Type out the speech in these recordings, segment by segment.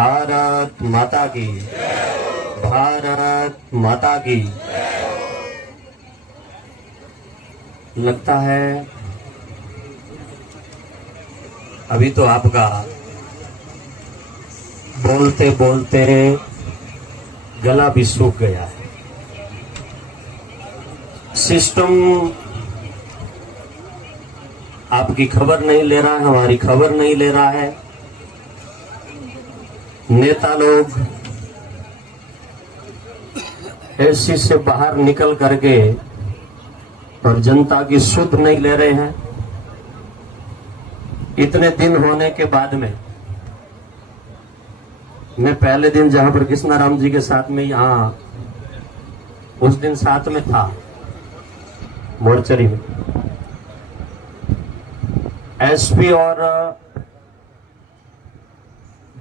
भारत माता की, भारत माता की। लगता है अभी तो आपका बोलते बोलते गला भी सूख गया है। सिस्टम आपकी खबर नहीं ले रहा है, हमारी खबर नहीं ले रहा है। नेता लोग एसी से बाहर निकल करके और जनता की सुध नहीं ले रहे हैं। इतने दिन होने के बाद में मैं पहले दिन जहां पर कृष्णाराम जी के साथ में यहां उस दिन साथ में था मोर्चरी में, एसपी और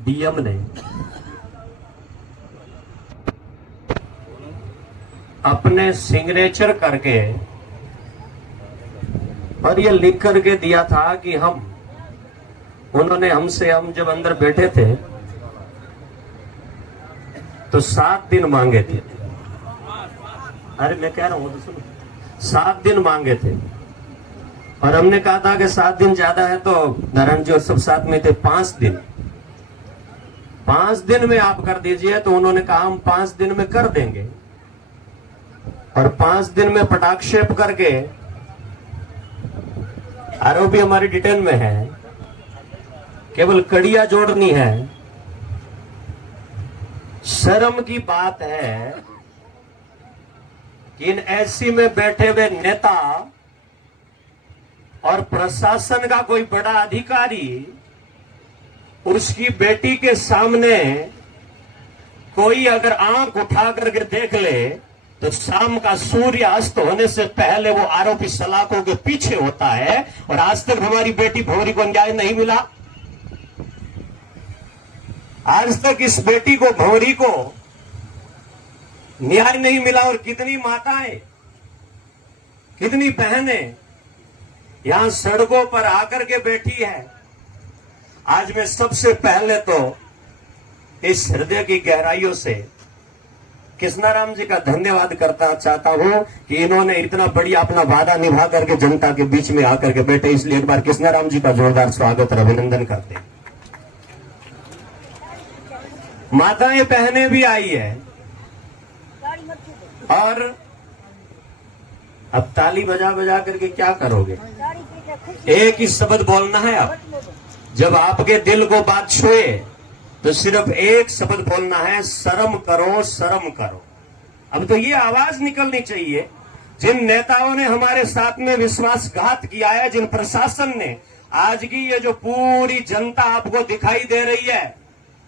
डीएम ने अपने सिग्नेचर करके और ये लिख करके दिया था कि उन्होंने हमसे, हम जब अंदर बैठे थे तो 7 दिन मांगे थे। अरे मैं कह रहा हूं तो सुनो, 7 दिन मांगे थे और हमने कहा था कि 7 दिन ज्यादा है, तो नारायण जी और सब साथ में थे 5 दिन। 5 दिन में आप कर दीजिए, तो उन्होंने कहा हम 5 दिन में कर देंगे। और 5 दिन में पटाक्षेप करके आरोपी हमारी डिटेन में है, केवल कड़ियां जोड़नी है। शर्म की बात है कि इन ऐसी में बैठे हुए नेता और प्रशासन का कोई बड़ा अधिकारी उसकी बेटी के सामने कोई अगर आंख उठा करके देख ले तो शाम का सूर्य अस्त होने से पहले वो आरोपी सलाखों के पीछे होता है। और आज तक हमारी बेटी भंवरी को न्याय नहीं मिला। आज तक इस बेटी को, भंवरी को न्याय नहीं मिला। और कितनी माताएं, कितनी बहनें यहां सड़कों पर आकर के बैठी है। आज मैं सबसे पहले तो इस हृदय की गहराइयों से कृष्णाराम जी का धन्यवाद करना चाहता हूं कि इन्होंने इतना बढ़िया अपना वादा निभा करके जनता के बीच में आकर के बैठे। इसलिए एक बार कृष्णाराम जी का जोरदार स्वागत और अभिनंदन करते हैं। माताएं बहनें भी आई है और अब ताली बजा बजा करके क्या करोगे? एक ही शब्द बोलना है। अब जब आपके दिल को बात छुए तो सिर्फ एक शब्द बोलना है, शर्म करो, शर्म करो। अब तो ये आवाज निकलनी चाहिए। जिन नेताओं ने हमारे साथ में विश्वासघात किया है, जिन प्रशासन ने, आज की ये जो पूरी जनता आपको दिखाई दे रही है,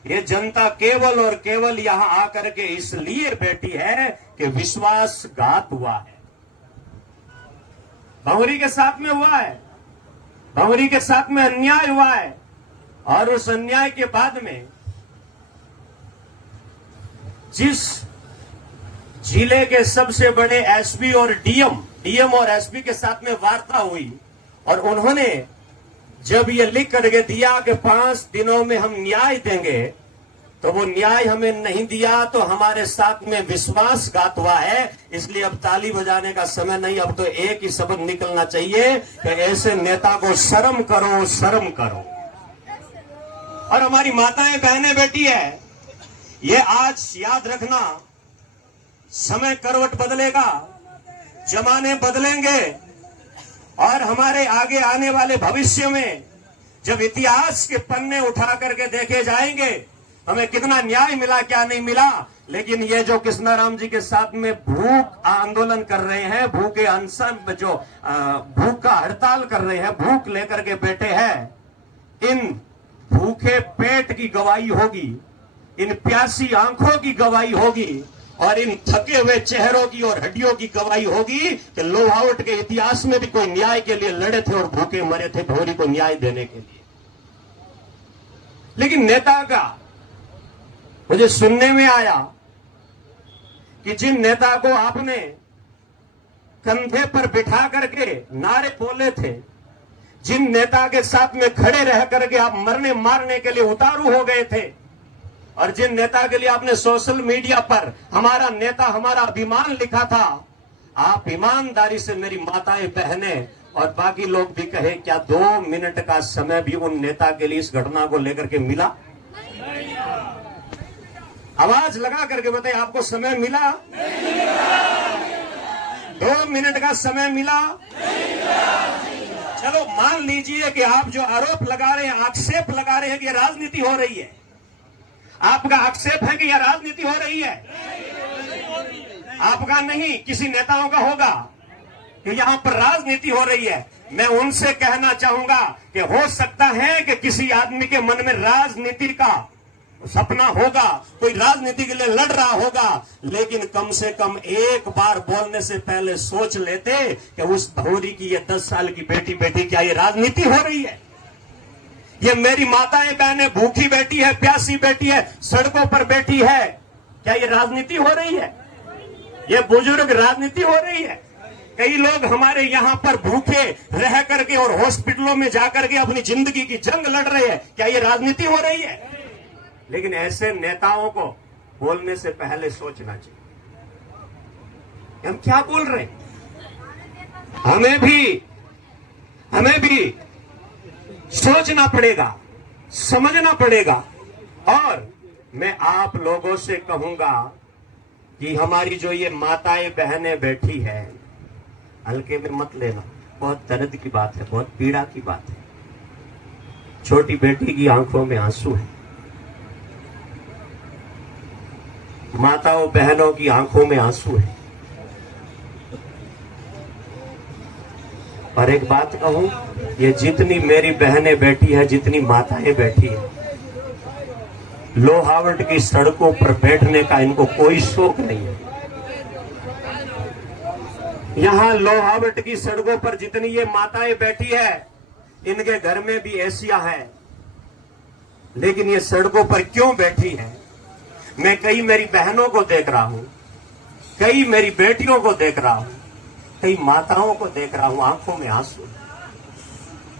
ये जनता केवल और केवल यहां आकर के इसलिए बैठी है कि विश्वासघात हुआ है। भंवरी के साथ में हुआ है, भंवरी के साथ में अन्याय हुआ है। और उस अन्याय के बाद में जिस जिले के सबसे बड़े एसपी और डीएम और एसपी के साथ में वार्ता हुई और उन्होंने जब ये लिख करके दिया कि 5 दिनों में हम न्याय देंगे, तो वो न्याय हमें नहीं दिया, तो हमारे साथ में विश्वासघात हुआ है। इसलिए अब ताली बजाने का समय नहीं, अब तो एक ही शब्द निकलना चाहिए कि ऐसे नेता को शर्म करो, शर्म करो। और हमारी माताएं बहनें बैठी है, ये आज याद रखना, समय करवट बदलेगा, जमाने बदलेंगे और हमारे आगे आने वाले भविष्य में जब इतिहास के पन्ने उठा करके देखे जाएंगे, हमें कितना न्याय मिला, क्या नहीं मिला। लेकिन ये जो कृष्णाराम जी के साथ में भूख आंदोलन कर रहे हैं, भूखे अनशन, जो भूख का हड़ताल कर रहे हैं, भूख लेकर के बैठे हैं, इन भूखे पेट की गवाही होगी, इन प्यासी आंखों की गवाही होगी और इन थके हुए चेहरों की और हड्डियों की गवाही होगी कि लोहावट के इतिहास में भी कोई न्याय के लिए लड़े थे और भूखे मरे थे भंवरी को न्याय देने के लिए। लेकिन नेता का मुझे सुनने में आया कि जिन नेता को आपने कंधे पर बिठा करके नारे बोले थे, जिन नेता के साथ में खड़े रह करके आप मरने मारने के लिए उतारू हो गए थे, और जिन नेता के लिए आपने सोशल मीडिया पर हमारा नेता हमारा अभिमान लिखा था, आप ईमानदारी से मेरी माताएं बहनें और बाकी लोग भी कहे, क्या 2 मिनट का समय भी उन नेता के लिए इस घटना को लेकर के मिला? आवाज लगा करके बताइए, आपको समय मिला? 2 मिनट का समय मिला? चलो मान लीजिए कि आप जो आरोप लगा रहे हैं, आक्षेप लगा रहे हैं कि यह राजनीति हो रही है, आपका आक्षेप है कि यह राजनीति हो रही है, आपका नहीं, किसी नेताओं का होगा कि यहां पर राजनीति हो रही है। मैं उनसे कहना चाहूंगा कि हो सकता है कि किसी आदमी के मन में राजनीति का सपना होगा, कोई राजनीति के लिए लड़ रहा होगा, लेकिन कम से कम एक बार बोलने से पहले सोच लेते कि उस भौरी की ये 10 साल की बेटी क्या ये राजनीति हो रही है? ये मेरी माताएं बहनें भूखी बैठी है, प्यासी बैठी है, सड़कों पर बैठी है, क्या ये राजनीति हो रही है? ये बुजुर्ग राजनीति हो रही है? कई लोग हमारे यहां पर भूखे रह करके और हॉस्पिटलों में जाकर के अपनी जिंदगी की जंग लड़ रहे हैं, क्या ये राजनीति हो रही है? लेकिन ऐसे नेताओं को बोलने से पहले सोचना चाहिए, हम क्या बोल रहे हैं। हमें भी सोचना पड़ेगा, समझना पड़ेगा। और मैं आप लोगों से कहूंगा कि हमारी जो ये माताएं बहनें बैठी है, हल्के में मत लेना, बहुत दर्द की बात है, बहुत पीड़ा की बात है। छोटी बेटी की आंखों में आंसू है, माताओं बहनों की आंखों में आंसू है। और एक बात कहूं, ये जितनी मेरी बहनें बैठी है, जितनी माताएं बैठी है, लोहावट की सड़कों पर बैठने का इनको कोई शौक नहीं है। यहां लोहावट की सड़कों पर जितनी ये माताएं बैठी है, इनके घर में भी एसिया है, लेकिन ये सड़कों पर क्यों बैठी है? मैं कई मेरी बहनों को देख रहा हूं, कई मेरी बेटियों को देख रहा हूं, कई माताओं को देख रहा हूं, आंखों में आंसू,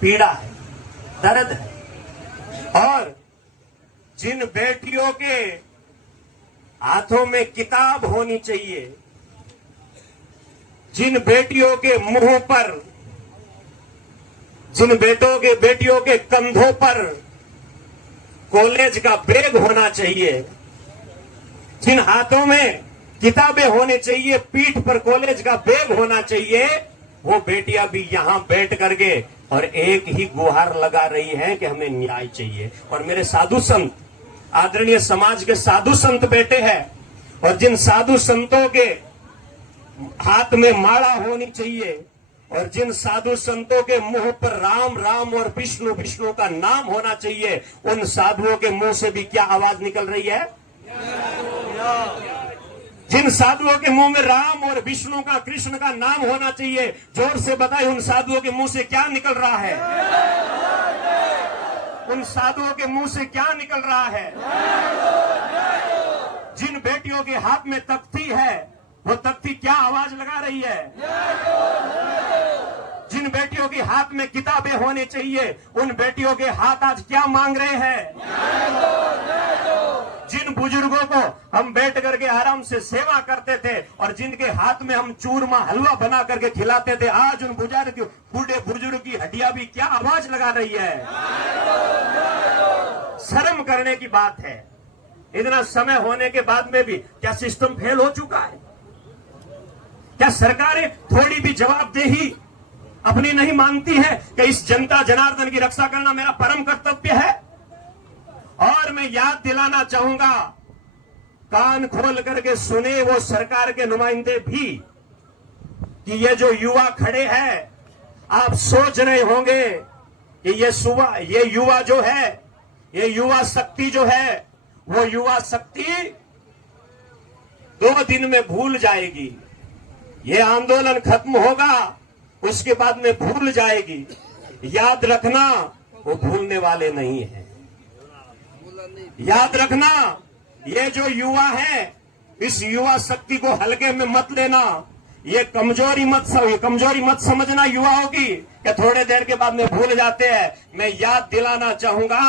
पीड़ा है, दर्द है। और जिन बेटियों के हाथों में किताब होनी चाहिए, जिन बेटियों के मुंह पर, जिन बेटियों के कंधों पर कॉलेज का बैग होना चाहिए, जिन हाथों में किताबें होनी चाहिए, पीठ पर कॉलेज का बैग होना चाहिए, वो बेटियां भी यहां बैठ करके और एक ही गुहार लगा रही हैं कि हमें न्याय चाहिए। और मेरे साधु संत, आदरणीय समाज के साधु संत बैठे हैं, और जिन साधु संतों के हाथ में माला होनी चाहिए, और जिन साधु संतों के मुंह पर राम राम और विष्णु विष्णु का नाम होना चाहिए, उन साधुओं के मुंह से भी क्या आवाज निकल रही है? जिन साधुओं के मुंह में राम और विष्णु का, कृष्ण का नाम होना चाहिए, जोर से बताइए, उन साधुओं के मुंह से क्या निकल रहा है? उन साधुओं के मुंह से क्या निकल रहा है? जिन बेटियों के हाथ में तख्ती है, वो तख्ती क्या आवाज लगा रही है? जिन बेटियों के हाथ में किताबें होनी चाहिए, उन बेटियों के हाथ आज क्या मांग रहे हैं? जिन बुजुर्गों को हम बैठ करके आराम से सेवा करते थे और जिनके हाथ में हम चूरमा हलवा बना करके खिलाते थे, आज उन बूढ़े बुजुर्ग की हड्डियां भी क्या आवाज लगा रही है? शर्म करने की बात है। इतना समय होने के बाद में भी क्या सिस्टम फेल हो चुका है? क्या सरकारें थोड़ी भी जवाबदेही अपनी नहीं मानती है कि इस जनता जनार्दन की रक्षा करना मेरा परम कर्तव्य है? और मैं याद दिलाना चाहूंगा, कान खोल करके सुने वो सरकार के नुमाइंदे भी, कि ये जो युवा खड़े हैं, आप सोच रहे होंगे कि ये युवा जो है, ये युवा शक्ति जो है, वो युवा शक्ति 2 दिन में भूल जाएगी। ये आंदोलन खत्म होगा, उसके बाद में भूल जाएगी। याद रखना, वो भूलने वाले नहीं है। याद रखना, ये जो युवा है, इस युवा शक्ति को हल्के में मत लेना। ये कमजोरी मत समझना युवाओं की, कि थोड़े देर के बाद में भूल जाते हैं। मैं याद दिलाना चाहूंगा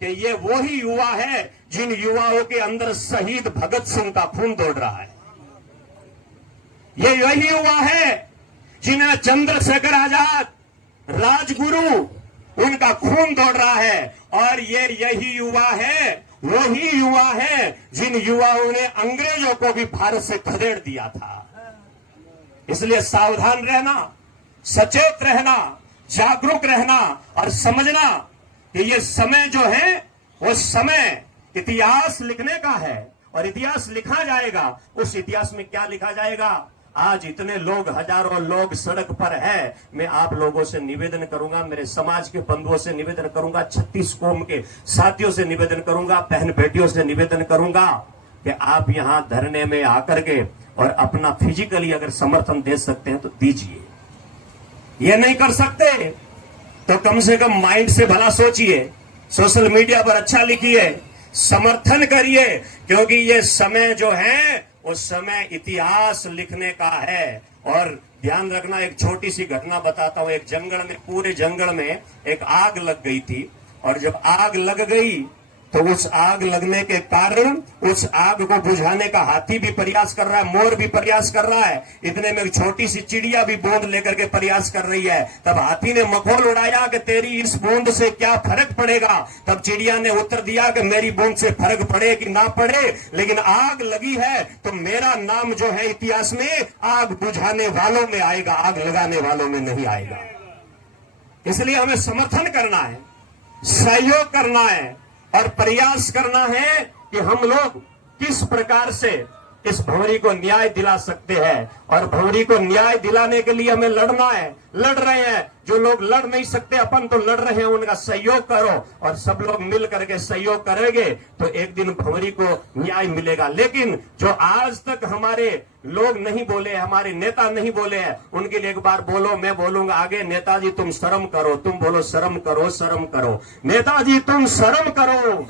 कि ये वही युवा है जिन युवाओं के अंदर शहीद भगत सिंह का खून दौड़ रहा है। ये वही युवा है जिन्हें चंद्रशेखर आजाद, राजगुरु, उनका खून दौड़ रहा है। और ये यही युवा है, वही युवा है जिन युवाओं ने अंग्रेजों को भी भारत से खदेड़ दिया था। इसलिए सावधान रहना, सचेत रहना, जागरूक रहना और समझना कि ये समय जो है वो समय इतिहास लिखने का है और इतिहास लिखा जाएगा। उस इतिहास में क्या लिखा जाएगा? आज इतने लोग, हजारों लोग सड़क पर है। मैं आप लोगों से निवेदन करूंगा, मेरे समाज के बंधुओं से निवेदन करूंगा, 36 कौम के साथियों से निवेदन करूंगा, बहन बेटियों से निवेदन करूंगा कि आप यहां धरने में आकर के और अपना फिजिकली अगर समर्थन दे सकते हैं तो दीजिए। ये नहीं कर सकते तो कम से कम माइंड से भला सोचिए, सोशल मीडिया पर अच्छा लिखिए, समर्थन करिए, क्योंकि ये समय जो है उस समय इतिहास लिखने का है। और ध्यान रखना, एक छोटी सी घटना बताता हूं। एक जंगल में, पूरे जंगल में एक आग लग गई थी, और जब आग लग गई तो उस आग लगने के कारण उस आग को बुझाने का हाथी भी प्रयास कर रहा है, मोर भी प्रयास कर रहा है, इतने में एक छोटी सी चिड़िया भी बूंद लेकर के प्रयास कर रही है। तब हाथी ने मखौल उड़ाया कि तेरी इस बूंद से क्या फर्क पड़ेगा। तब चिड़िया ने उत्तर दिया कि मेरी बूंद से फर्क पड़े कि ना पड़े, लेकिन आग लगी है तो मेरा नाम जो है इतिहास में आग बुझाने वालों में आएगा, आग लगाने वालों में नहीं आएगा। इसलिए हमें समर्थन करना है, सहयोग करना है और प्रयास करना है कि हम लोग किस प्रकार से इस भंवरी को न्याय दिला सकते हैं। और भंवरी को न्याय दिलाने के लिए हमें लड़ना है, लड़ रहे हैं। जो लोग लड़ नहीं सकते, अपन तो लड़ रहे हैं, उनका सहयोग करो और सब लोग मिल करके सहयोग करेंगे तो एक दिन भंवरी को न्याय मिलेगा। लेकिन जो आज तक हमारे लोग नहीं बोले, हमारे नेता नहीं बोले हैं, उनके लिए एक बार बोलो, मैं बोलूंगा आगे। नेताजी तुम शर्म करो, तुम बोलो शर्म करो, शर्म करो। नेताजी तुम शर्म करो।